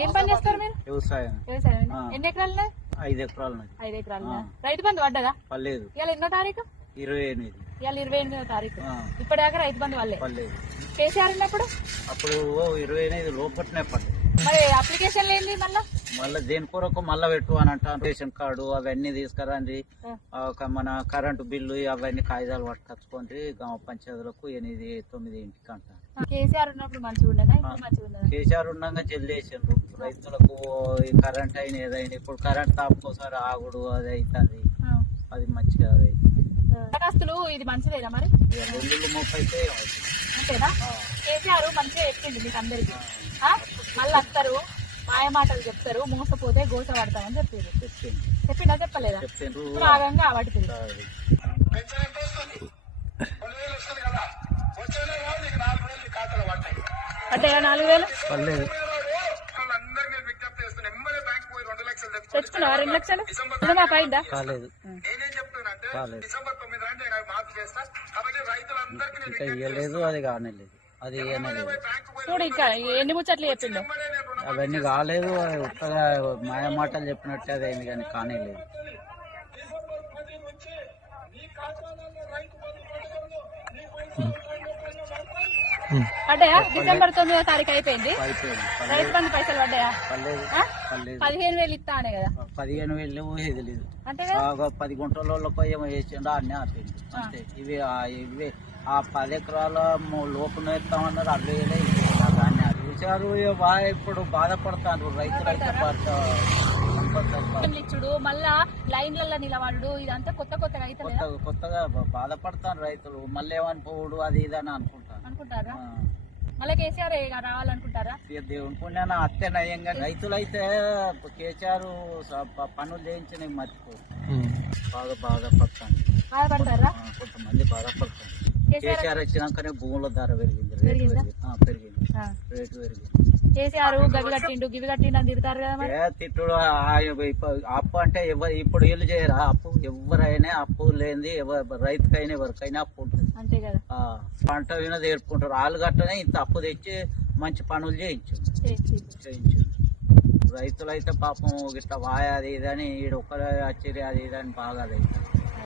ఏం పని చేస్తారు మీరు? వ్యవసాయం. వ్యవసాయం. ఎన్ని ఎకరాలు ఉన్నాయి? 5 ఎకరాలు. 5 ఎకరాలు. రైతు బంధు పడ్డదా? పర్లేదు. ఇవాళ ఎన్నో తారీఖు? 28. ఇవాళ 28వ తారీఖు. ఇప్పటిదాకా రైతు బంధు పర్లేదు. కేసీఆర్ ఉన్నప్పుడు అప్పుడు 28 లోపట్నే పడ్డాయి. మరి అప్లికేషన్ ఏంది మళ్ళా దేని కొరకు మళ్ళా పెట్టు అని అంటాను. రేషన్ కార్డు అవన్నీ తీసుకురండి, మన కరెంటు బిల్లు అవన్నీ కాగితాలు పట్టుకొచ్చుకోండి గ్రామ పంచాయతీలకు 8-9 ఇంటికి అంటారు. కేసీఆర్ ఉన్నప్పుడు మంచిగా ఉండదా? కేసీఆర్ ఉండగా జల్ది వేసిండ్రు రైతులకు. కరెంట్ అయిన ఏదైనా ఇప్పుడు కరెంట్ తాపుకోసారి ఆగుడు అది అవుతుంది, అది మంచిగా దరఖాస్తులు. ఇది మంచిదేనా మరి? 230 అంతేనా? కేసీఆర్ మంచిగా చెప్పింది మీకు అందరికి. మళ్ళీ వస్తారు, మాయ మాటలు చెప్తారు, మోసపోతే గోస పడతామని చెప్పారు. చెప్పిండా చెప్పలేదా? భాగంగా వాటికి అంటే 4,000 తెచ్చుకున్నావా? 2 లక్షలు రుణమాఫీ అయిందా? కాలేదు. ఇంకా ఇవ్వలేదు, అది కానలేదు, అది ఇవ్వలేదు. చూడు ఇంకా ఎన్ని ముచ్చట్లు చెప్పిండు. అవన్నీ కాలేదు, ఉత్తగా మాయ మాటలు చెప్పినట్టే అది అయింది కానీ కానేలేదు. పడ్డాయా? డిసెంబర్ 9వ తారీఖు అయిపోయింది. రైతు బంధు పైసలు పడ్డాయా? 15,000 ఇస్తా అనే కదా. 15,000 ఇది లేదు. అంటే 10 గుంటలకు ఏమో వేసిండో అన్నీ ఆపింది అంతే. ఇవి 10 ఎకరాల లోపు నేర్తామన్నారు, అవి దాన్ని చూసారు. ఇప్పుడు బాధపడతారు రైతులైతే. ఇచ్చుడు మళ్ళా లైన్లలో నిలబడు ఇదంతా కొత్తగా అయితే కొత్తగా బాధపడతారు రైతులు. మళ్ళీ ఏమనుకోడు అది ఇదని అనుకుంటారా? మళ్ళీ కేసీఆర్ రావాలనుకుంటారా? దేవుని పుణ్యాన అత్తే నయంగా. రైతులైతే కేసీఆర్ పనులు చేయించిన మర్చిపోరు. బాధపడతారా? కొంతమంది బాధపడతారు. కేసీఆర్ వచ్చినాకనే భూముల ధర పెరిగింది, రేటు పెరిగింది. కేసీఆర్ గవి కట్టిండు గివి కట్టిండు అని తిడతారు కదా. తిట్టుడు అప్పు అంటే ఇప్పుడు వీళ్ళు చేయరా అప్పు? ఎవరైనా అప్పు లేని రైతుకైనా ఎవరికైనా అప్పు ఉంటుంది అంతే కదా. పంట విన తీర్పుకుంటారు. వాళ్ళు గట్టనే ఇంత అప్పు తెచ్చి మంచి పనులు చేయించు. రైతులైతే పాపం ఇట్లా వాయ అది ఇదని ఈడ ఒక్కరే వచ్చి అది ఇదని బాగా